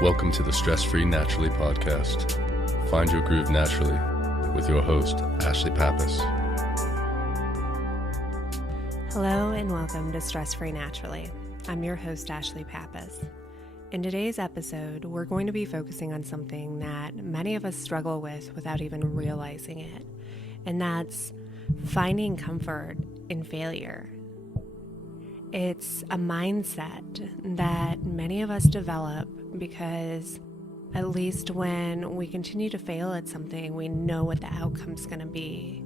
Welcome to the Stress-Free Naturally podcast. Find your groove naturally with your host, Ashlie Pappas. Hello and welcome to Stress-Free Naturally. I'm your host, Ashlie Pappas. In today's episode, we're going to be focusing on something that many of us struggle with without even realizing it, and that's finding comfort in failure. It's a mindset that many of us develop because at least when we continue to fail at something, we know what the outcome's going to be.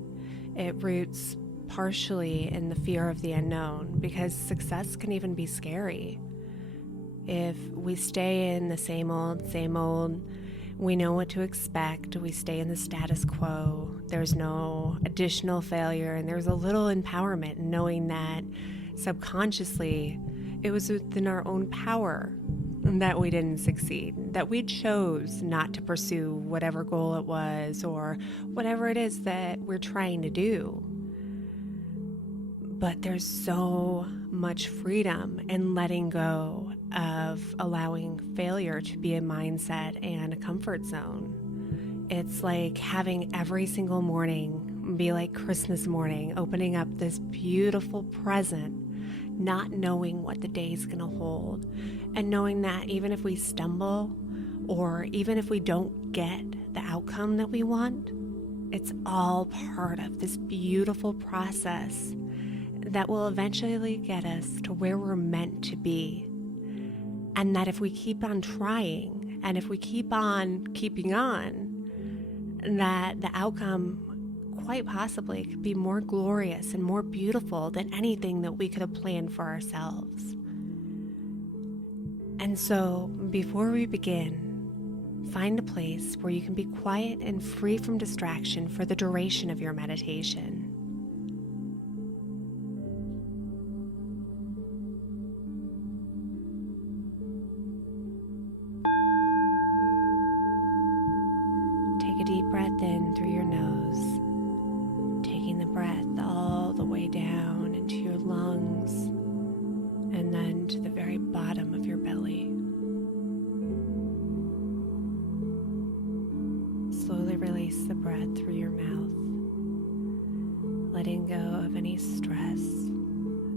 It roots partially in the fear of the unknown because success can even be scary. If we stay in the same old, we know what to expect, we stay in the status quo, there's no additional failure, and there's a little empowerment in knowing that subconsciously it was within our own power that we didn't succeed, that we chose not to pursue whatever goal it was or whatever it is that we're trying to do. But there's so much freedom in letting go of allowing failure to be a mindset and a comfort zone. It's like having every single morning be like Christmas morning, opening up this beautiful present, not knowing what the day's gonna hold, and knowing that even if we stumble or even if we don't get the outcome that we want, it's all part of this beautiful process that will eventually get us to where we're meant to be. And that if we keep on trying and if we keep on keeping on, that the outcome quite possibly could be more glorious and more beautiful than anything that we could have planned for ourselves. And so, before we begin, find a place where you can be quiet and free from distraction for the duration of your meditation. Take a deep breath in through your nose, taking the breath all the way down into your lungs and then to the very bottom of your belly. Slowly release the breath through your mouth, letting go of any stress,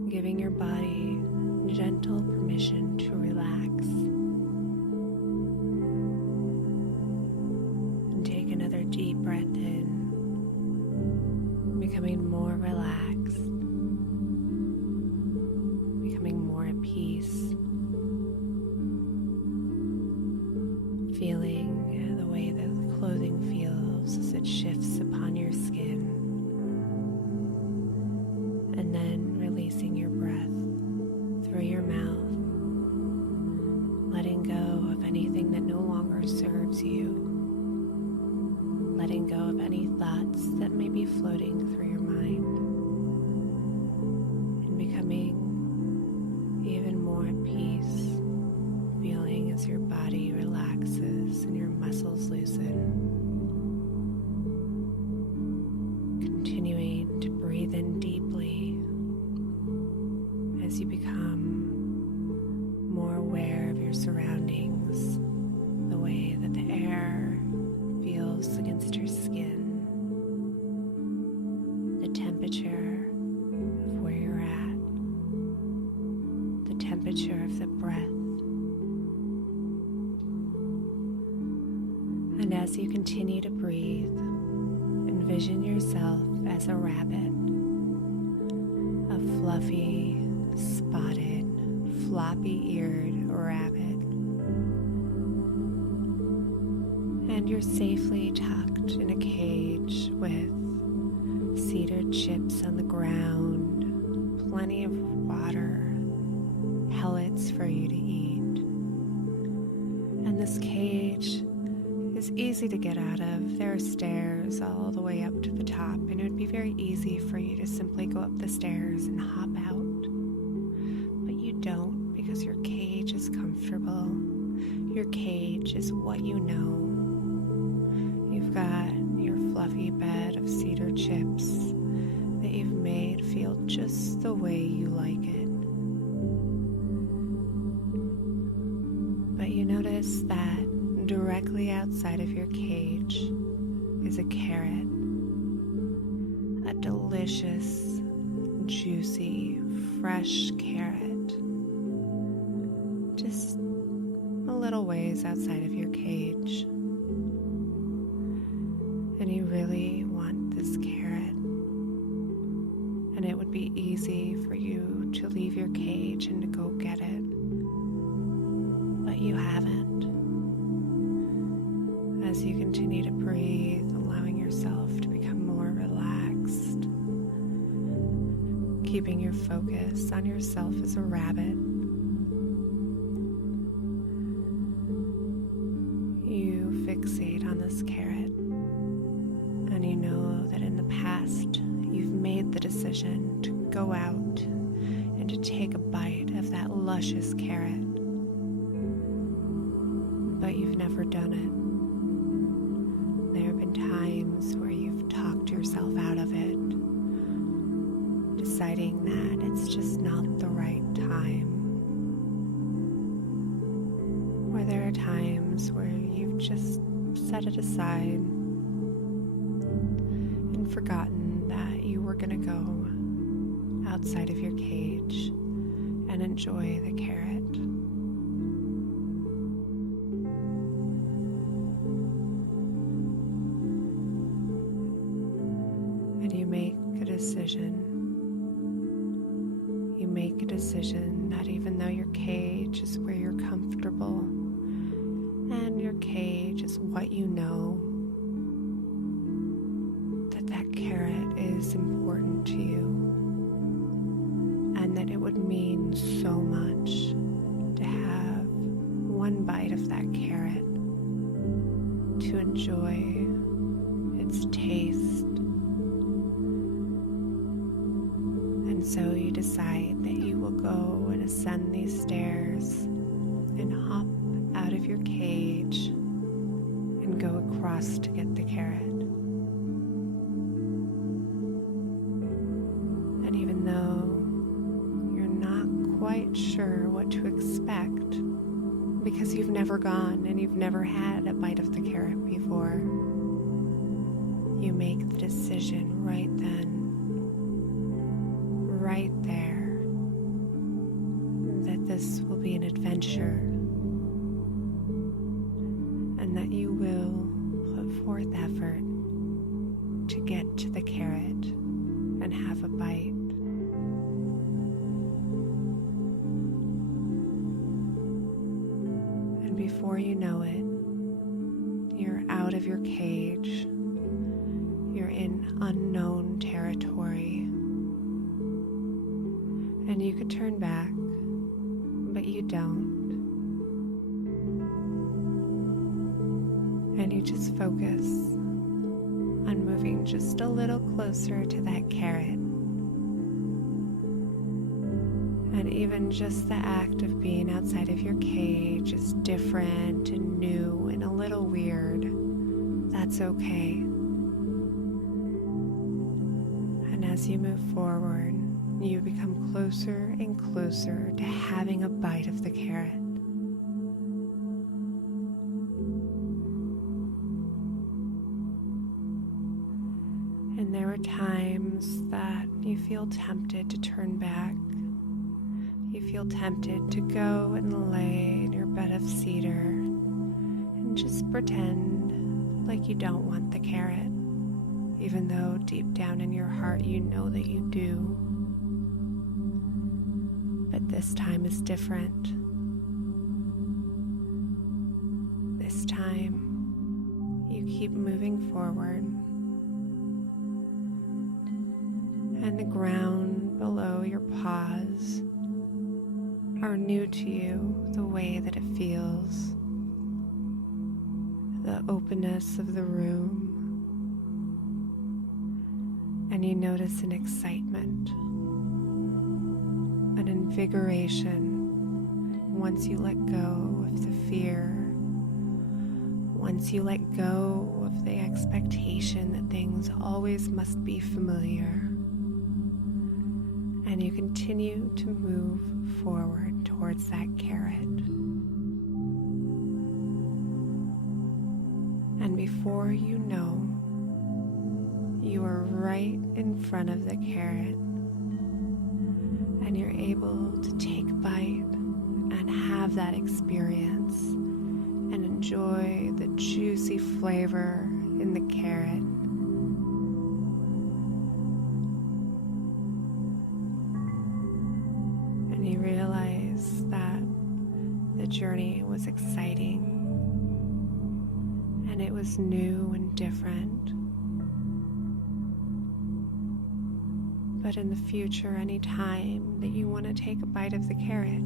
giving your body gentle permission to relax. Take another deep breath in, becoming more relaxed, becoming more at peace, feeling the way that the clothing feels as it shifts upon your skin, and then releasing your breath through your mouth, letting go of anything that no longer serves you. Letting go of any thoughts that may be floating through your mind, and becoming even more at peace, feeling as your body relaxes and your muscles loosen. Continuing to breathe in deeply as you become more aware of your surroundings, the way that the air feels against your skin, the temperature of where you're at, the temperature of the breath. And as you continue to breathe, envision yourself as a rabbit, a fluffy, spotted, floppy-eared rabbit. And you're safely tucked in a cage with cedar chips on the ground, plenty of water, pellets for you to eat. And this cage is easy to get out of. There are stairs all the way up to the top, and it would be very easy for you to simply go up the stairs and hop out. But you don't, because your cage is comfortable. Your cage is what you know. You've got your fluffy bed of cedar chips that you've made feel just the way you like it. But you notice notice that directly outside of your cage is a carrot, a delicious, juicy, fresh carrot, just a little ways outside of your cage. And you really want this carrot, and it would be easy for you to leave your cage and to go get it, but you haven't. As you continue to breathe, allowing yourself to become more relaxed, keeping your focus on yourself as a rabbit, you fixate on this carrot, and you know that in the past you've made the decision to go out and to take a bite of that luscious carrot, but you've never done it. There have been times where you've talked yourself out of it, deciding that it's just not the right time. Or there are times where you've just set it aside and forgotten that you were going to go outside of your cage and enjoy the carrot. And you make a decision. You make a decision that even though your cage is where you're comfortable and your cage is what you know, that carrot is important to you, and that it would mean so much to have one bite of that carrot, to enjoy its taste. And so you decide that you will go and ascend these stairs and hop out of your cage and go across to get the carrot. And even though you're not quite sure what to expect, because you've never gone and you've never had a bite of the carrot before, you make the decision right then, right there, that this will be an adventure, and that you will put forth effort to get to the carrot and have a bite. And before you know it, you're out of your cage, you're in unknown territory, and you could turn back, but you don't. And you just focus on moving just a little closer to that carrot. And even just the act of being outside of your cage is different and new and a little weird. That's okay. And as you move forward, you become closer and closer to having a bite of the carrot. And there are times that you feel tempted to turn back. You feel tempted to go and lay in your bed of cedar and just pretend like you don't want the carrot, even though deep down in your heart you know that you do. But this time is different. This time, you keep moving forward, and the ground below your paws are new to you, the way that it feels, the openness of the room, and you notice an excitement, an invigoration once you let go of the fear, once you let go of the expectation that things always must be familiar, and you continue to move forward towards that carrot. And before you know, you are right in front of the carrot, and you're able to take a bite and have that experience and enjoy the juicy flavor in the carrot. And you realize that the journey was exciting and it was new and different. But in the future, any time that you want to take a bite of the carrot,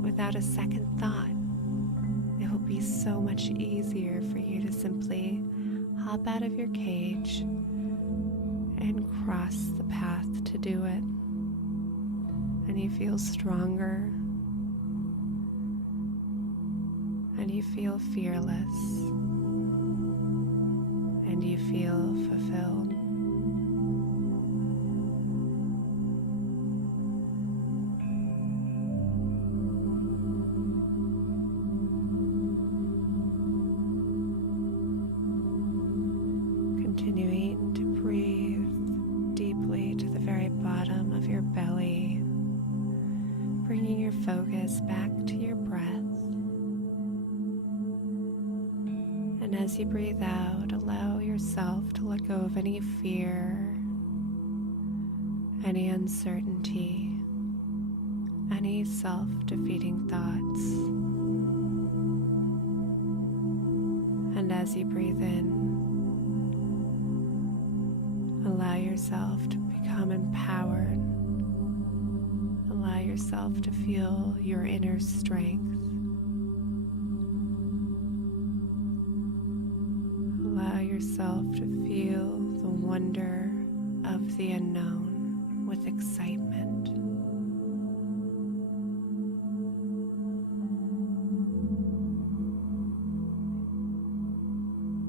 without a second thought, it will be so much easier for you to simply hop out of your cage and cross the path to do it. And you feel stronger, and you feel fearless, and you feel fulfilled. Continuing to breathe deeply to the very bottom of your belly, bringing your focus back to your breath. And as you breathe out, allow yourself to let go of any fear, any uncertainty, any self-defeating thoughts. And as you breathe in, allow yourself to become empowered. Allow yourself to feel your inner strength. Allow yourself to feel the wonder of the unknown with excitement.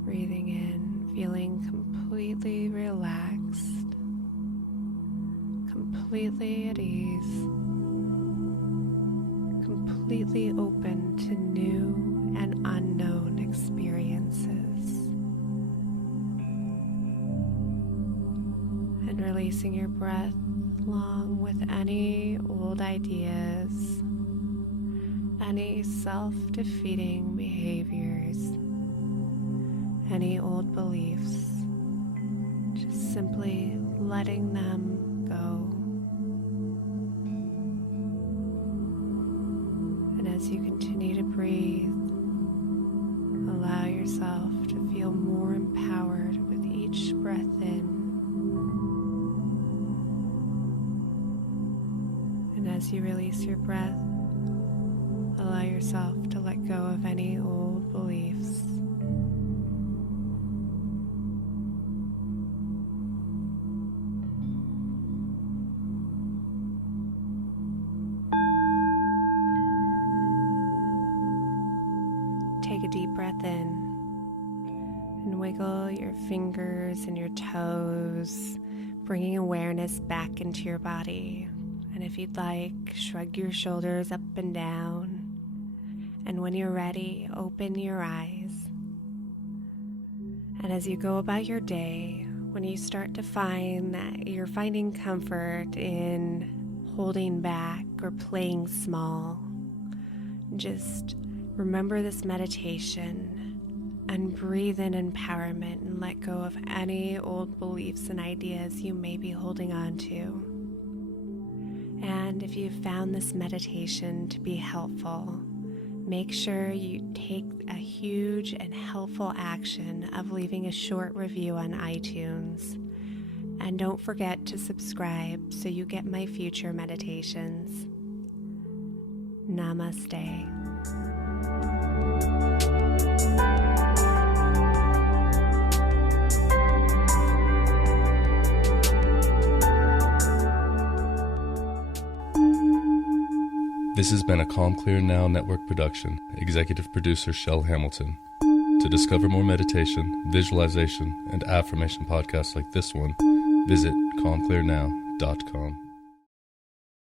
Breathing in, feeling completely relaxed, completely at ease, completely open to new and unknown experiences. And releasing your breath along with any old ideas, any self-defeating behaviors, any old beliefs, just simply letting them go. And as you continue to breathe, allow yourself to feel more empowered with each breath in. And as you release your breath, allow yourself to let go of any old beliefs. Take a deep breath in and wiggle your fingers and your toes, bringing awareness back into your body. And if you'd like, shrug your shoulders up and down. And when you're ready, open your eyes. And as you go about your day, when you start to find that you're finding comfort in holding back or playing small, just remember this meditation and breathe in empowerment and let go of any old beliefs and ideas you may be holding on to. And if you've found this meditation to be helpful, make sure you take a huge and helpful action of leaving a short review on iTunes. And don't forget to subscribe so you get my future meditations. Namaste. This has been a Calm Clear Now Network production. Executive producer Shell Hamilton. To discover more meditation, visualization, and affirmation podcasts like this one, visit calmclearnow.com.